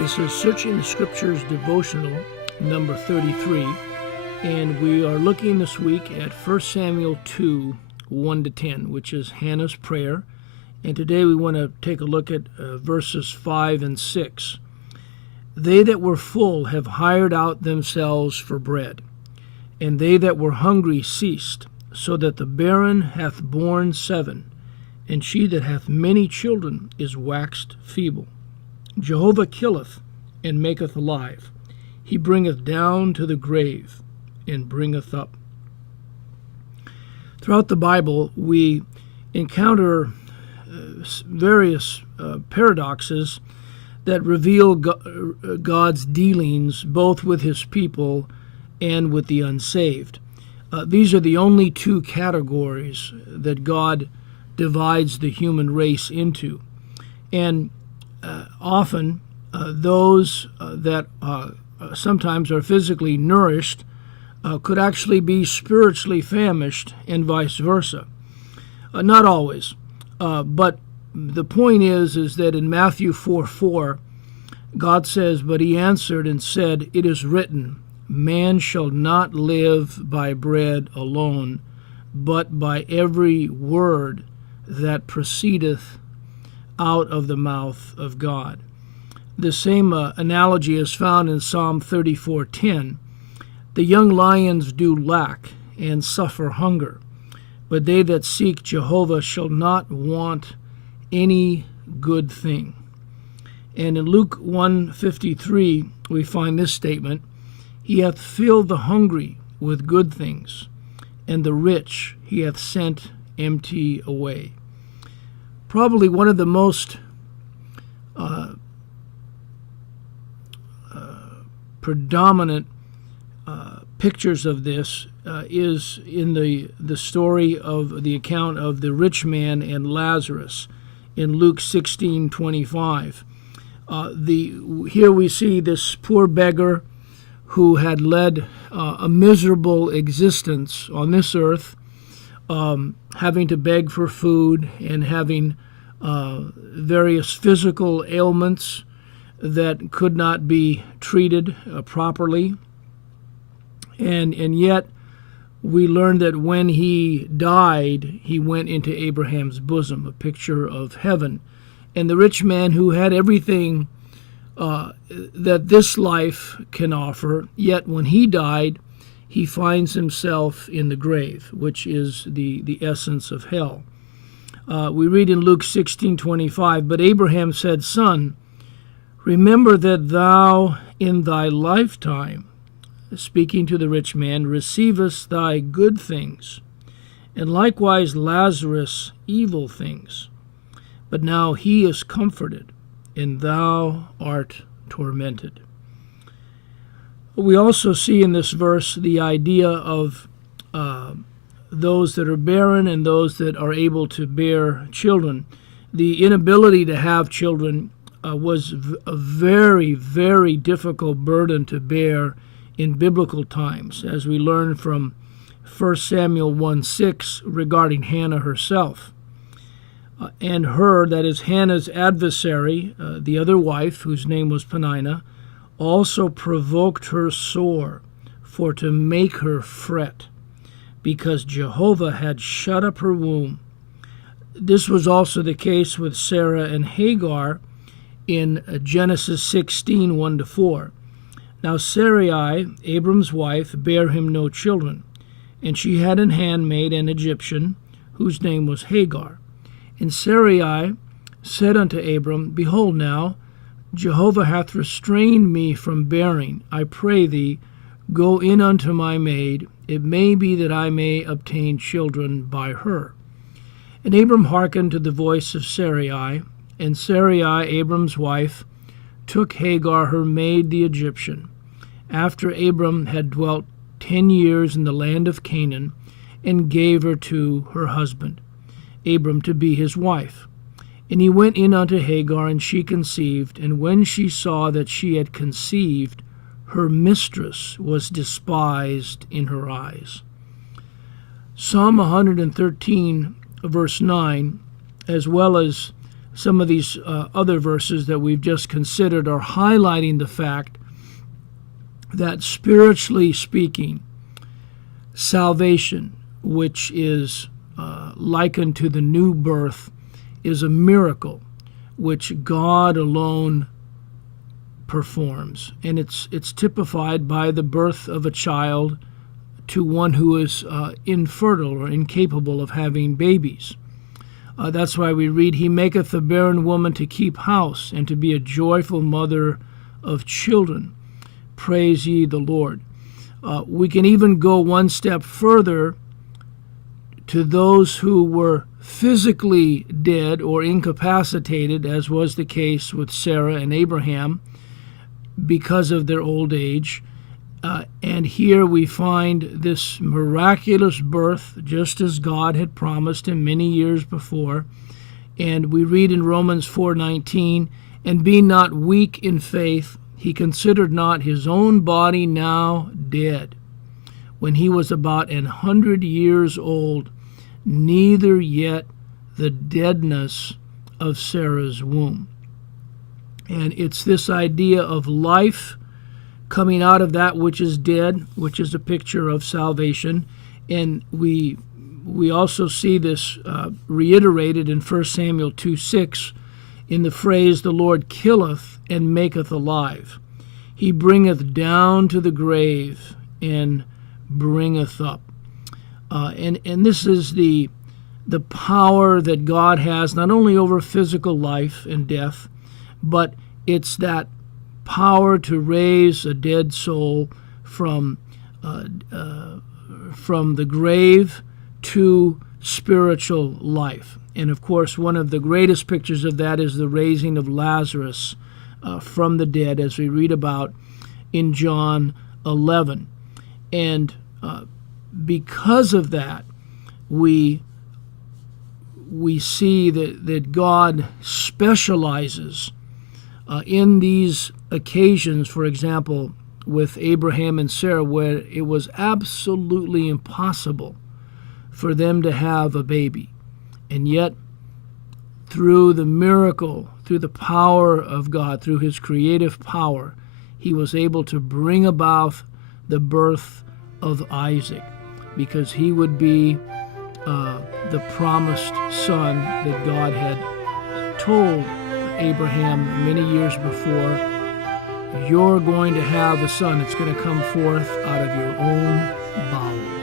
This is Searching the Scriptures Devotional number 33, and we are looking this week at 1 Samuel 2, 1-10, which is Hannah's prayer. And today we want to take a look at verses 5 and 6. They that were full have hired out themselves for bread, and they that were hungry ceased, so that the barren hath borne 7, and she that hath many children is waxed feeble. Jehovah killeth and maketh alive. He bringeth down to the grave and bringeth up. Throughout the Bible, we encounter various paradoxes that reveal God's dealings both with his people and with the unsaved. These are the only two categories that God divides the human race into. And often those that sometimes are physically nourished could actually be spiritually famished, and vice versa. Not always, but the point is that in Matthew 4:4, God says, "But he answered and said, It is written, Man shall not live by bread alone, but by every word that proceedeth out of the mouth of God." The same analogy is found in Psalm 34:10. "The young lions do lack and suffer hunger, but they that seek Jehovah shall not want any good thing." And in Luke 1:53, we find this statement, "He hath filled the hungry with good things, and the rich he hath sent empty away." Probably one of the most predominant pictures of this is in the story of the account of the rich man and Lazarus in Luke 16:25. Here we see this poor beggar who had led a miserable existence on this earth, having to beg for food and having various physical ailments that could not be treated properly. And yet we learn that when he died, he went into Abraham's bosom, a picture of heaven. And the rich man who had everything that this life can offer, yet when he died, he finds himself in the grave, which is the essence of hell. We read in Luke 16:25, "But Abraham said, Son, remember that thou in thy lifetime," speaking to the rich man, "receivest thy good things, and likewise Lazarus evil things. But now he is comforted, and thou art tormented." We also see in this verse the idea of those that are barren and those that are able to bear children. The inability to have children was a very, very difficult burden to bear in biblical times, as we learn from 1 Samuel 1:6 regarding Hannah herself. And her, that is Hannah's adversary, the other wife, whose name was Peninnah, also provoked her sore for to make her fret, because Jehovah had shut up her womb. This was also the case with Sarah and Hagar in Genesis 16, 1-4. "Now Sarai, Abram's wife, bare him no children, and she had an handmaid, an Egyptian, whose name was Hagar. And Sarai said unto Abram, Behold now, Jehovah hath restrained me from bearing. I pray thee, go in unto my maid. It may be that I may obtain children by her. And Abram hearkened to the voice of Sarai, and Sarai, Abram's wife, took Hagar her maid the Egyptian, after Abram had dwelt 10 years in the land of Canaan, and gave her to her husband, Abram, to be his wife. And he went in unto Hagar, and she conceived, and when she saw that she had conceived, her mistress was despised in her eyes." Psalm 113, verse 9, as well as some of these other verses that we've just considered are highlighting the fact that, spiritually speaking, salvation, which is likened to the new birth, is a miracle which God alone performs. And it's typified by the birth of a child to one who is infertile or incapable of having babies. That's why we read, "He maketh the barren woman to keep house, and to be a joyful mother of children. Praise ye the Lord." We can even go one step further to those who were physically dead or incapacitated, as was the case with Sarah and Abraham, because of their old age. And here we find this miraculous birth, just as God had promised him many years before. And we read in Romans 4:19, "And be not weak in faith, he considered not his own body now dead, when he was about 100 years old, neither yet the deadness of Sarah's womb." And it's this idea of life coming out of that which is dead, which is a picture of salvation. And we also see this reiterated in 1 Samuel 2:6 in the phrase, "The Lord killeth and maketh alive. He bringeth down to the grave and bringeth up." And this is the power that God has, not only over physical life and death, but it's that power to raise a dead soul from the grave to spiritual life. And of course, one of the greatest pictures of that is the raising of Lazarus from the dead, as we read about in John 11. And because of that, we see that God specializes in these occasions. For example, with Abraham and Sarah, where it was absolutely impossible for them to have a baby. And yet, through the miracle, through the power of God, through his creative power, he was able to bring about the birth of Isaac, because he would be the promised son that God had told Abraham many years before. You're going to have a son. It's going to come forth out of your own bowels.